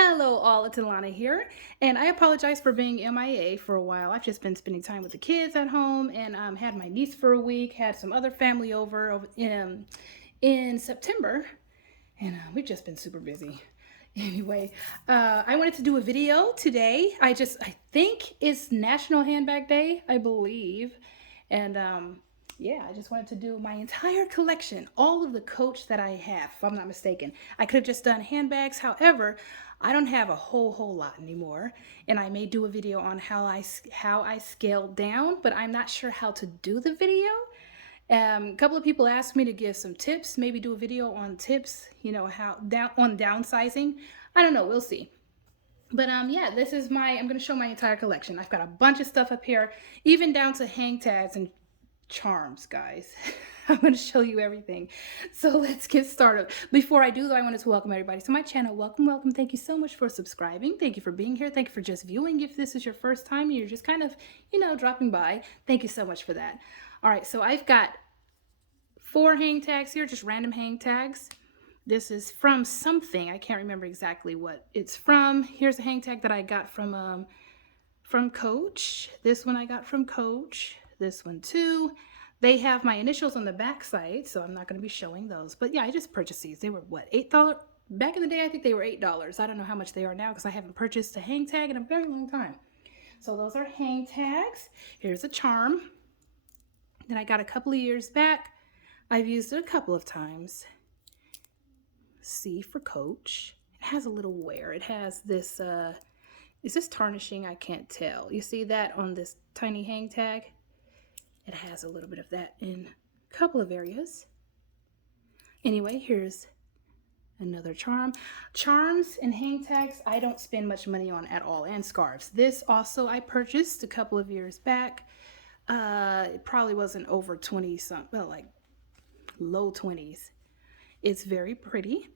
Hello all, it's Alana here, and I apologize for being MIA for a while. I've just been spending time with the kids at home and had my niece for a week, had some other family over in September, and we've just been super busy. Anyway, I wanted to do a video today. I think it's National Handbag Day, I believe, and yeah, I just wanted to do my entire collection, all of the Coach that I have, if I'm not mistaken. I could have just done handbags. However, I don't have a whole lot anymore, and I may do a video on how I scaled down, but I'm not sure how to do the video. A couple of people asked me to give some tips, maybe do a video on tips, how down on downsizing. I don't know, we'll see. But yeah, I'm gonna show my entire collection. I've got a bunch of stuff up here, even down to hang tags and charms, guys. I'm going to show you everything. So let's get started. Before I do, though, I wanted to welcome everybody to my channel. Welcome, welcome. Thank you so much for subscribing. Thank you for being here. Thank you for just viewing. If this is your first time and you're just kind of, dropping by, thank you so much for that. All right, so I've got 4 hang tags here, just random hang tags. This is from something. I can't remember exactly what it's from. Here's a hang tag that I got from Coach. This one I got from Coach. This one too. They have my initials on the back side, so I'm not going to be showing those. But yeah, I just purchased these. They were what, $8? Back in the day, I think they were $8. I don't know how much they are now because I haven't purchased a hang tag in a very long time. So those are hang tags. Here's a charm that I got a couple of years back. I've used it a couple of times. C for Coach. It has a little wear. It has this, is this tarnishing? I can't tell. You see that on this tiny hang tag? It has a little bit of that in a couple of areas. Anyway, here's another charm. Charms and hang tags, I don't spend much money on at all, and scarves. This also I purchased a couple of years back. It probably wasn't over 20 something, well, like low 20s. It's very pretty.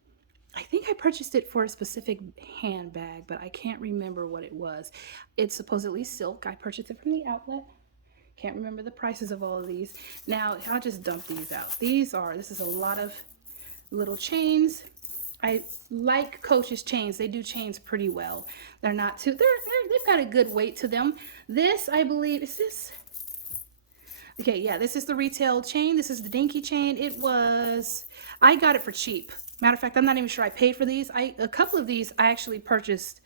I think I purchased it for a specific handbag, but I can't remember what it was. It's supposedly silk. I purchased it from the outlet. Can't remember the prices of all of these. Now, I'll just dump these out. This is a lot of little chains. I like Coach's chains. They do chains pretty well. They're not too, they've got a good weight to them. This, I believe, is this? Okay, yeah, this is the retail chain. This is the dinky chain. I got it for cheap. Matter of fact, I'm not even sure I paid for these. A couple of these I actually purchased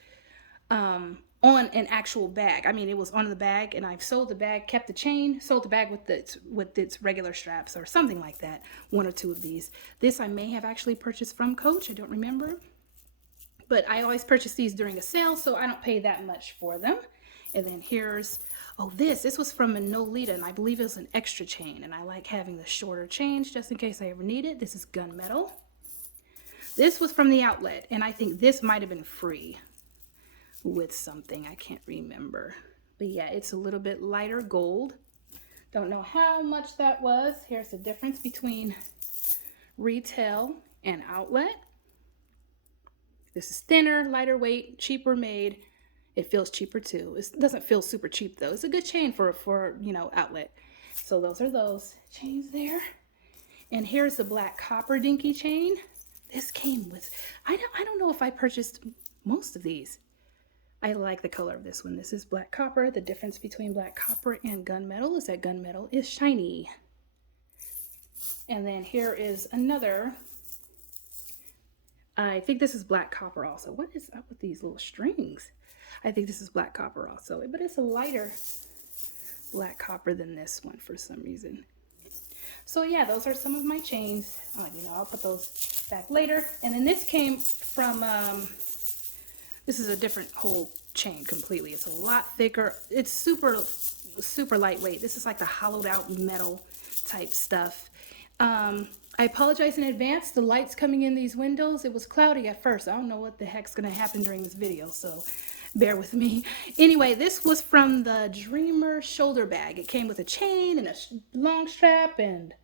on an actual bag. I mean, it was on the bag, and I've sold the bag, kept the chain, sold the bag with its regular straps or something like that. 1 or 2 of these. This I may have actually purchased from Coach. I don't remember. But I always purchase these during a sale, so I don't pay that much for them. And then here's, this was from Manolita, and I believe it was an extra chain. And I like having the shorter chains just in case I ever need it. This is gunmetal. This was from the outlet, and I think this might have been free with something. I can't remember. But yeah, it's a little bit lighter gold. Don't know how much that was. Here's the difference between retail and outlet. This is thinner, lighter weight, cheaper made. It feels cheaper too. It doesn't feel super cheap though. It's a good chain for outlet. So those are those chains there. And here's the black copper dinky chain. This came with, I don't know if I purchased most of these. I like the color of this one. This is black copper. The difference between black copper and gunmetal is that gunmetal is shiny. And then here is another. I think this is black copper also. What is up with these little strings? I think this is black copper also, but it's a lighter black copper than this one for some reason. So yeah, those are some of my chains. I'll put those back later. And then this came from, this is a different whole chain completely. It's a lot thicker. It's super, super lightweight. This is like the hollowed out metal type stuff. I apologize in advance. The light's coming in these windows. It was cloudy at first. I don't know what the heck's going to happen during this video, so bear with me. Anyway, this was from the Dreamer shoulder bag. It came with a chain and a long strap and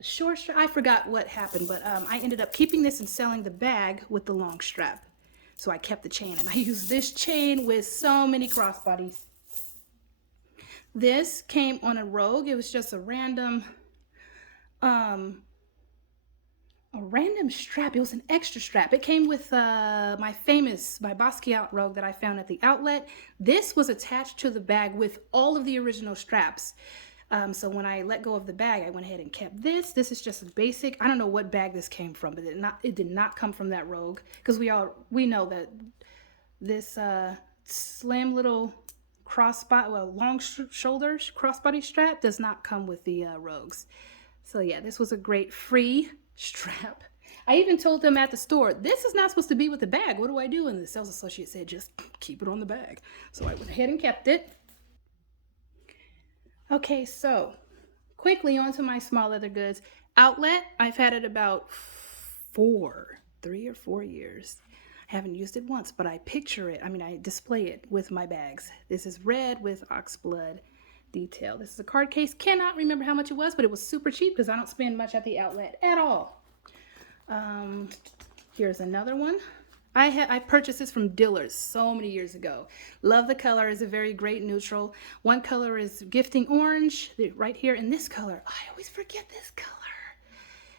a short strap. I forgot what happened, but I ended up keeping this and selling the bag with the long strap. So I kept the chain, and I used this chain with so many crossbodies. This came on a Rogue. It was just a random a random strap. It was an extra strap. It came with my Basquiat rogue that I found at the outlet. This was attached to the bag with all of the original straps. So when I let go of the bag, I went ahead and kept this. This is just a basic. I don't know what bag this came from, but it did not come from that rogue, because we know that this slim little long shoulders crossbody strap does not come with the rogues. So yeah, this was a great free strap. I even told them at the store, this is not supposed to be with the bag. What do I do? And the sales associate said, just keep it on the bag. So I went ahead and kept it. Okay, so quickly onto my small leather goods. Outlet, I've had it about 3 or 4 years. I haven't used it once, but I picture it. I mean, I display it with my bags. This is red with ox blood detail. This is a card case. Cannot remember how much it was, but it was super cheap because I don't spend much at the outlet at all. Here's another one. I purchased this from Dillard's so many years ago. Love the color. It's a very great neutral. One color is gifting orange right here. In this color, I always forget this color.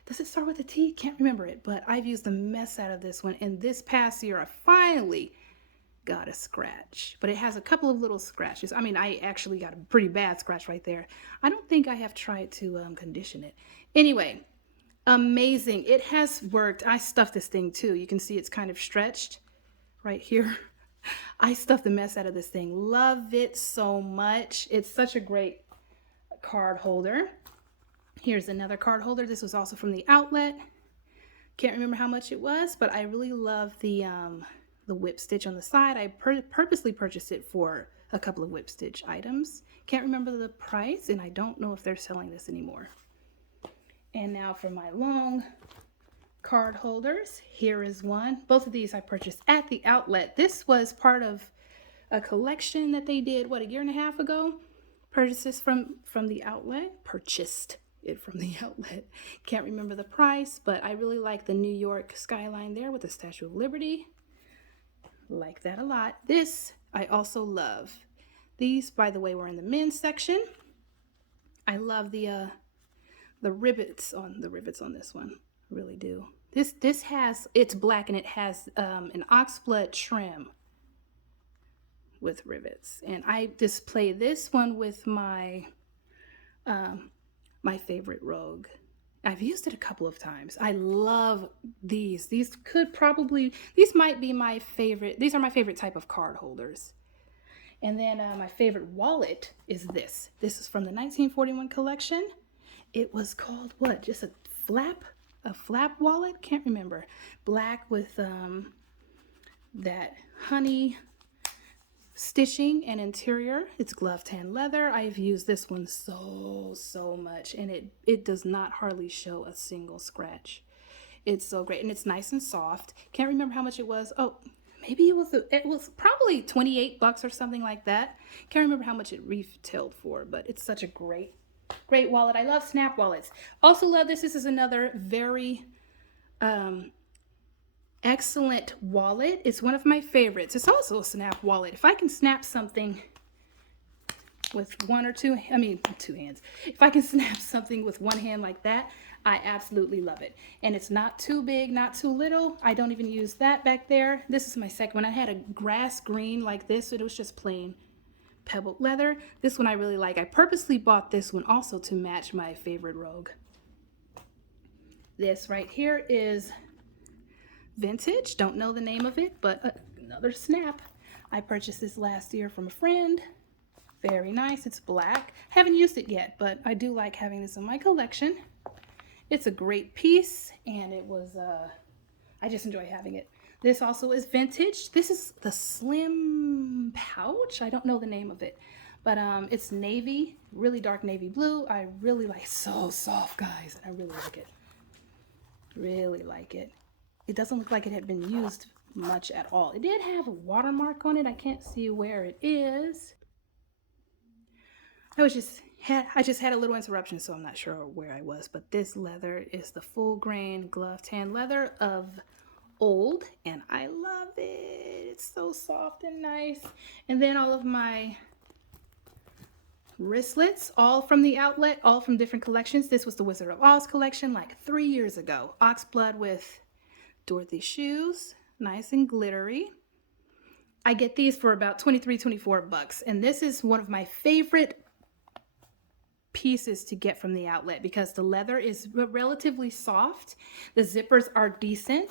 Does it start with a T? Can't remember it, but I've used the mess out of this one. And this past year, I finally got a scratch, but it has a couple of little scratches. I mean, I actually got a pretty bad scratch right there. I don't think I have tried to condition it. Anyway, amazing. It has worked. I stuffed this thing too. You can see it's kind of stretched right here. I stuffed the mess out of this thing. Love it so much. It's such a great card holder. Here's another card holder. This was also from the outlet. Can't remember how much it was, but I really love the whip stitch on the side. I purposely purchased it for a couple of whip stitch items. Can't remember the price, and I don't know if they're selling this anymore. And now for my long card holders. Here is one. Both of these I purchased at the outlet. This was part of a collection that they did, what, a year and a half ago? Purchased this from the outlet. Purchased it from the outlet. Can't remember the price, but I really like the New York skyline there with the Statue of Liberty. Like that a lot. This I also love. These, by the way, were in the men's section. I love the rivets on this one. I really do. This has, it's black and it has an oxblood trim with rivets, and I display this one with my my favorite rogue. I've used it a couple of times. I love these. These might be my favorite. These are my favorite type of card holders. And then my favorite wallet is this. This is from the 1941 collection. It was called what? Just a flap wallet? Can't remember. Black with that honey stitching and interior. It's glove tan leather. I've used this one so much, and it does not hardly show a single scratch. It's so great, and it's nice and soft. Can't remember how much it was. Oh, maybe it was probably $28 or something like that. Can't remember how much it retailed for, but it's such a great wallet. I love snap wallets. Also love this. This is another very excellent wallet. It's one of my favorites. It's also a snap wallet. If I can snap something with two hands. If I can snap something with one hand like that, I absolutely love it. And it's not too big, not too little. I don't even use that back there. This is my second one. I had a grass green like this, and it was just plain pebbled leather. This one I really like. I purposely bought this one also to match my favorite rogue. This right here is vintage. Don't know the name of it, but another snap. I purchased this last year from a friend. Very nice. It's black. Haven't used it yet, but I do like having this in my collection. It's a great piece, and it was I just enjoy having it. This also is vintage. This is the slim pouch. I don't know the name of it, but it's navy, really dark navy blue. I really like it. So soft, guys. I really like it. Really like it. It doesn't look like it had been used much at all. It did have a watermark on it. I can't see where it is. I just had a little interruption, so I'm not sure where I was, but this leather is the full grain glove tan leather of old, and I love it. It's so soft and nice. And then all of my wristlets, all from the outlet, all from different collections. This was the Wizard of Oz collection like 3 years ago. Oxblood with Dorothy shoes, nice and glittery. I get these for about 23, 24 bucks. And this is one of my favorite pieces to get from the outlet because the leather is relatively soft. The zippers are decent.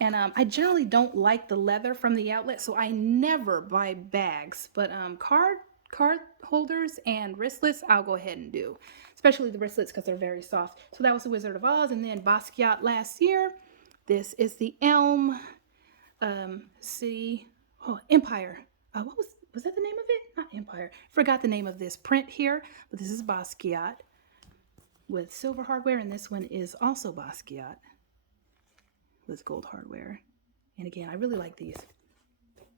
And I generally don't like the leather from the outlet, so I never buy bags. But card holders and wristlets, I'll go ahead and do. Especially the wristlets because they're very soft. So that was the Wizard of Oz. And then Basquiat last year. This is the Elm City Empire. What was that the name of it? Not Empire. Forgot the name of this print here, but this is Basquiat with silver hardware, and this one is also Basquiat with gold hardware. And again, I really like these.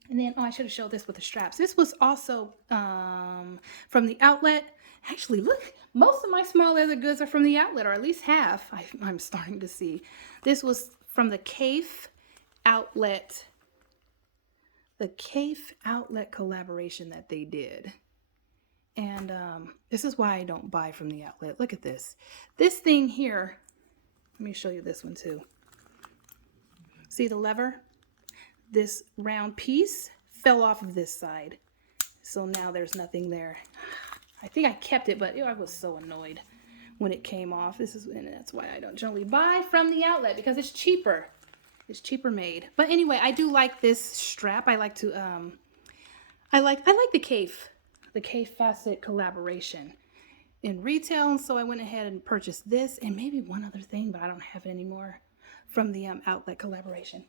And then, I should have showed this with the straps. This was also from the outlet. Actually, look, most of my small leather goods are from the outlet, or at least half. I'm starting to see. This was from the Cafe outlet. The Cafe outlet collaboration that they did. And this is why I don't buy from the outlet. Look at this. This thing here, let me show you this one too. See the lever? This round piece fell off of this side. So now there's nothing there. I think I kept it, but I was so annoyed when it came off. And that's why I don't generally buy from the outlet, because it's cheaper. It's cheaper made. But anyway, I do like this strap. I like to I like the Cafe facet collaboration in retail, and so I went ahead and purchased this and maybe one other thing, but I don't have it anymore from the outlet collaboration.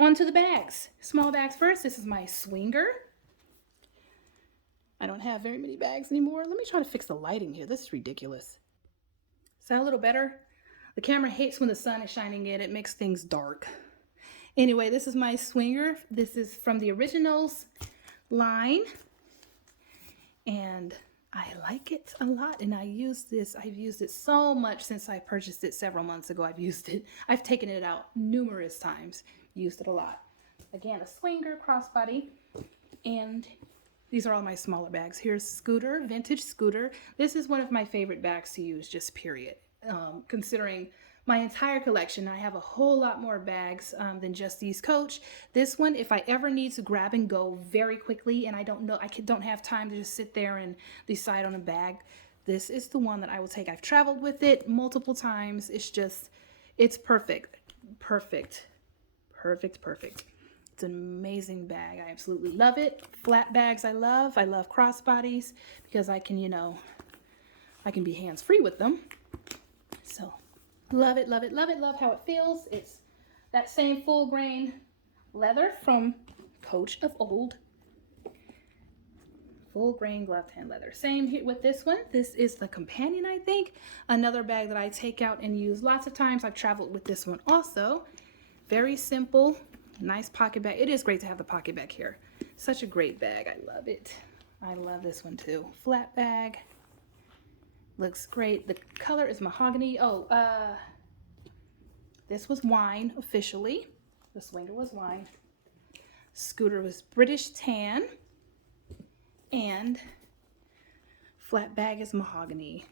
On to the bags. Small bags first. This is my swinger. I don't have very many bags anymore. Let me try to fix the lighting here. This is ridiculous. Is that a little better? The camera hates when the sun is shining in. It makes things dark. Anyway, this is my swinger. This is from the Originals line. And I like it a lot. And I've used it so much since I purchased it several months ago. I've taken it out numerous times. Used it a lot. Again, a swinger, crossbody. And these are all my smaller bags. Here's Scooter, vintage Scooter. This is one of my favorite bags to use, just period. Considering my entire collection, I have a whole lot more bags than just these Coach. This one, if I ever need to grab and go very quickly and I don't have time to just sit there and decide on a bag, this is the one that I will take. I've traveled with it multiple times. It's perfect. Perfect. Perfect, perfect. It's an amazing bag. I absolutely love it. Flat bags I love. I love crossbodies because I can, I can be hands-free with them. So, love it, love it, love it. Love how it feels. It's that same full grain leather from Coach of old. Full grain gloved hand leather. Same here with this one. This is the Companion, I think. Another bag that I take out and use lots of times. I've traveled with this one also. Very simple, nice pocket bag. It is great to have the pocket bag here. Such a great bag. I love it. I love this one too. Flat bag. Looks great. The color is mahogany. This was wine officially. The swinger was wine. Scooter was British tan. And flat bag is mahogany.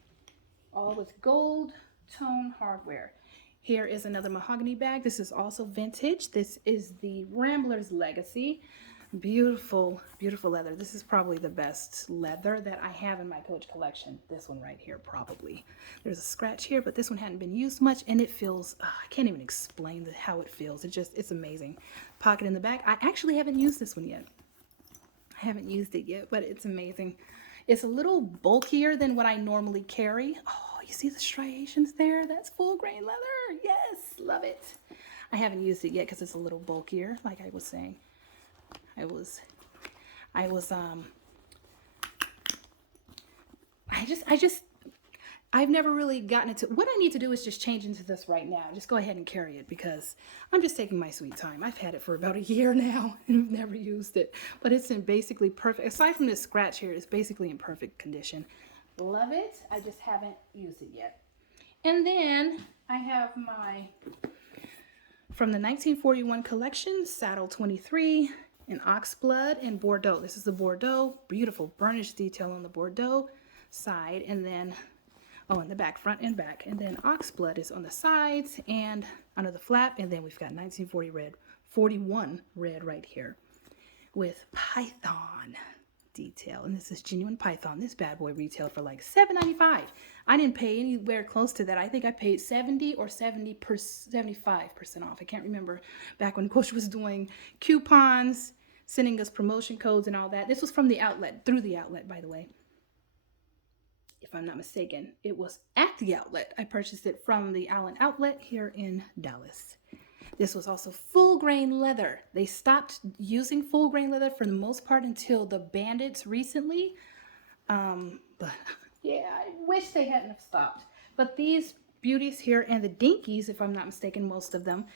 All with gold tone hardware. Here is another mahogany bag. This is also vintage. This is the Rambler's Legacy. Beautiful, beautiful leather. This is probably the best leather that I have in my Coach collection. This one right here, probably. There's a scratch here, but this one hadn't been used much, and it feels, I can't even explain how it feels. It's amazing. Pocket in the back. I actually haven't used this one yet. I haven't used it yet, but it's amazing. It's a little bulkier than what I normally carry. Oh, you see the striations there? That's full grain leather. Yes, love it. I haven't used it yet because it's a little bulkier, like I was saying. I've never really gotten into, what I need to do is just change into this right now. Just go ahead and carry it because I'm just taking my sweet time. I've had it for about a year now and I've never used it, but it's in basically perfect, aside from this scratch here, it's basically in perfect condition. Love it. I just haven't used it yet. And then I have my, from the 1941 collection, Saddle 23 in Oxblood and Bordeaux. This is the Bordeaux. Beautiful burnished detail on the Bordeaux. side, and then, oh, in the back, front and back. And then oxblood is on the sides and under the flap. And then we've got 1940 red, 41 red right here with python detail. And this is genuine python. This bad boy retailed for like $7.95. I didn't pay anywhere close to that. I think I paid 70 or 75% off. I can't remember, back when Coach was doing coupons, sending us promotion codes and all that. This was from the outlet, through the outlet, by the way. If I'm not mistaken, it was at the outlet. I purchased it from the Allen outlet here in Dallas. This was also full grain leather. They stopped using full grain leather for the most part until the bandits recently. But yeah, I wish they hadn't have stopped. But these beauties here and the dinkies, if I'm not mistaken, most of them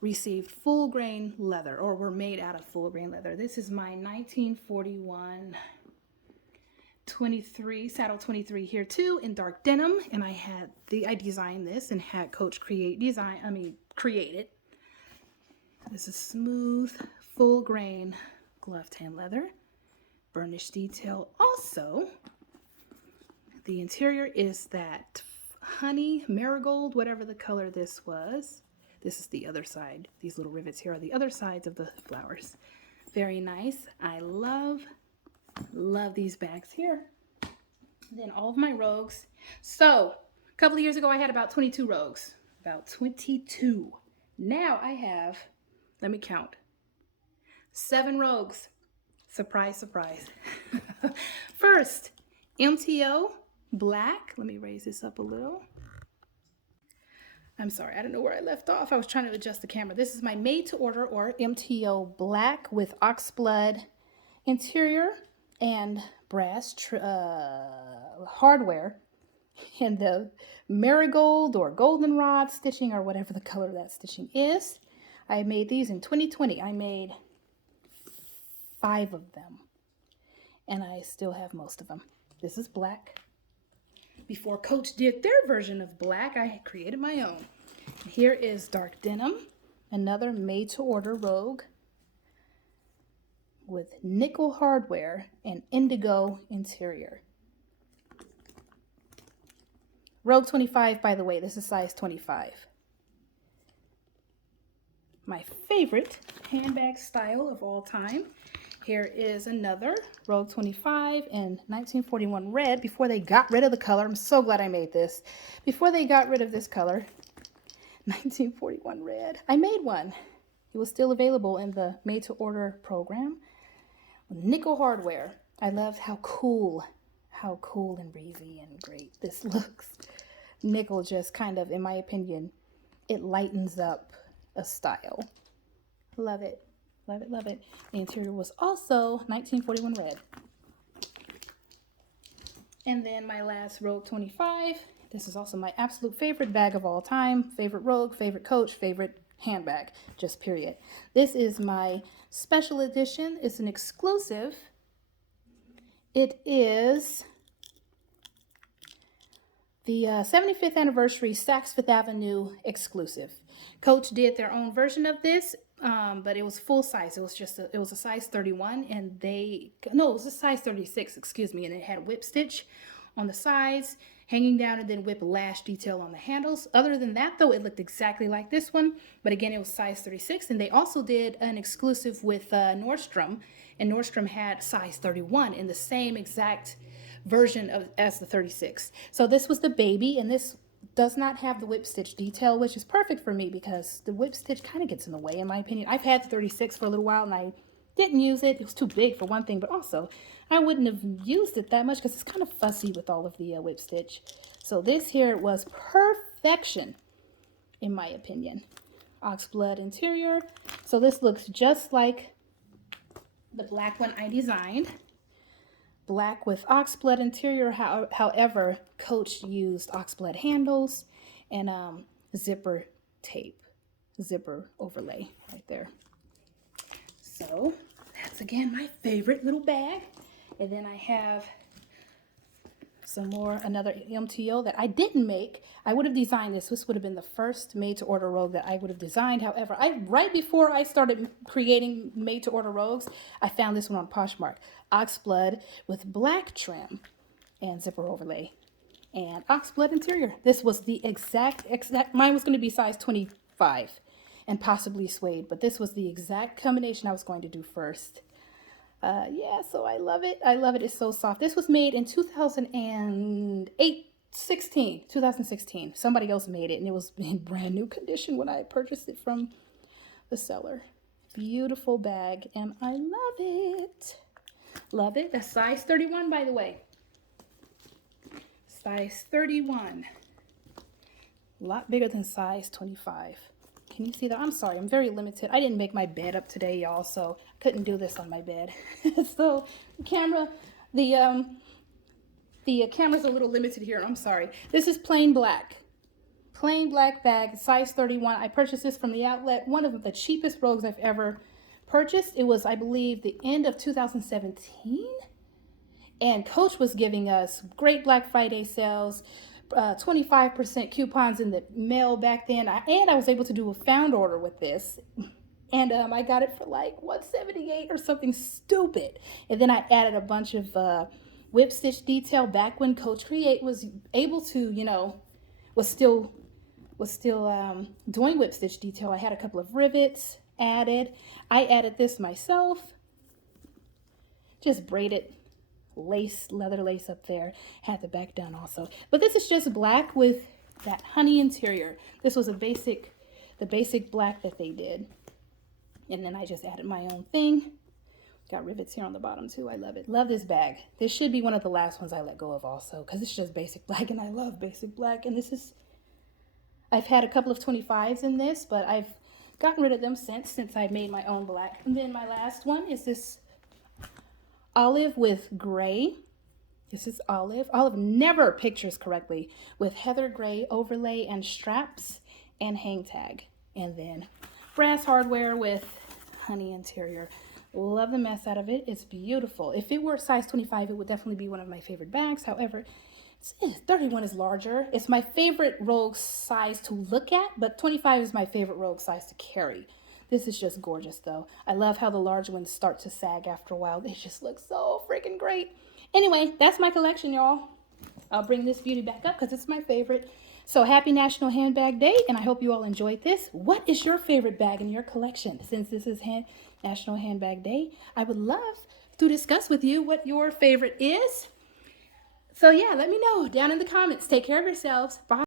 received full grain leather or were made out of full grain leather. This is my 1941 23 saddle 23 here too in dark denim, and I designed this and had Coach create it. This is smooth full grain gloved hand leather, burnished detail. Also, the interior is that honey marigold, whatever the color this was. This is the other side. These little rivets here are the other sides of the flowers. Very nice. I love these bags here. Then all of my rogues. So a couple of years ago I had about 22 rogues. About 22. Now I have, let me count, 7 rogues. Surprise, surprise. First, MTO black. Let me raise this up a little. I'm sorry, I don't know where I left off. I was trying to adjust the camera. This is my made to order or MTO black with oxblood interior and brass hardware, and the marigold or goldenrod stitching or whatever the color of that stitching is. I made these in 2020. I made 5 of them, and I still have most of them. This is black. Before Coach did their version of black, I created my own. Here is dark denim, another made to order rogue with nickel hardware and indigo interior. Rogue 25, by the way, this is size 25. My favorite handbag style of all time. Here is another Rogue 25 in 1941 red. Before they got rid of the color, I'm so glad I made this. Before they got rid of this color, 1941 red, I made one. It was still available in the made to order program. Nickel hardware. I love how cool and breezy and great this looks. Nickel just kind of, in my opinion, it lightens up a style. Love it. Love it, love it. The interior was also 1941 red. And then my last Rogue 25. This is also my absolute favorite bag of all time. Favorite Rogue, favorite Coach, favorite handbag. Just period. This is my special edition. It's an exclusive. It is the 75th anniversary Saks Fifth Avenue exclusive. Coach did their own version of this. But it was full size. It was a size 31, and it was a size 36, excuse me, and it had whip stitch on the sides, hanging down, and then whip lash detail on the handles. Other than that, though, it looked exactly like this one, but again, it was size 36, and they also did an exclusive with Nordstrom, and Nordstrom had size 31 in the same exact version as the 36. So this was the baby, and this does not have the whip stitch detail, which is perfect for me because the whip stitch kind of gets in the way, in my opinion. I've had the 36 for a little while and I didn't use it. It was too big for one thing, but also I wouldn't have used it that much because it's kind of fussy with all of the whip stitch. So this here was perfection, in my opinion. Oxblood interior. So this looks just like the black one I designed. Black with oxblood interior. However, Coach used oxblood handles and zipper tape, zipper overlay right there. So that's again my favorite little bag. And then I have some more, another MTO that I didn't make. I would have designed this. This would have been the first made to order rogue that I would have designed. However, right before I started creating made to order rogues, I found this one on Poshmark. Oxblood with black trim. and zipper overlay and oxblood interior. This was the exact, mine was going to be size 25 and possibly suede, but this was the exact combination I was going to do first. Yeah, so I love it. I love it. It's so soft. This was made in 2016. Somebody else made it, and it was in brand new condition when I purchased it from the seller. Beautiful bag, and I love it. Love it. That's size 31, by the way. Size 31. A lot bigger than size 25. Can you see that? I'm sorry, I'm very limited. I didn't make my bed up today, y'all, so I couldn't do this on my bed. So the camera's a little limited here. I'm sorry. This is plain black. Plain black bag, size 31. I purchased this from the outlet. One of the cheapest rogues I've ever purchased. It was, I believe, the end of 2017. And Coach was giving us great Black Friday sales, 25% coupons in the mail back then. And I was able to do a found order with this. And I got it for like $178 or something stupid. And then I added a bunch of whip stitch detail back when Coach Create was able to, you know, was still doing whip stitch detail. I had a couple of rivets added. I added this myself. Just braided lace, leather lace up there. Had the back done also. But this is just black with that honey interior. This was the basic black that they did. And then I just added my own thing. Got rivets here on the bottom too. I love it. Love this bag. This should be one of the last ones I let go of also, because it's just basic black and I love basic black. And this is, I've had a couple of 25s in this, but I've gotten rid of them since I made my own black. And then my last one is this olive with gray. This is olive. Olive never pictures correctly, with heather gray overlay and straps and hang tag. And then brass hardware with honey interior. Love the mess out of it. It's beautiful. If it were size 25, it would definitely be one of my favorite bags. However, 31 is larger. It's my favorite rogue size to look at, but 25 is my favorite rogue size to carry. This is just gorgeous though. I love how the large ones start to sag after a while. They just look so freaking great. Anyway, that's my collection, y'all. I'll bring this beauty back up because it's my favorite. So happy National Handbag Day, and I hope you all enjoyed this. What is your favorite bag in your collection? Since this is National Handbag Day, I would love to discuss with you what your favorite is. So yeah, let me know down in the comments. Take care of yourselves. Bye.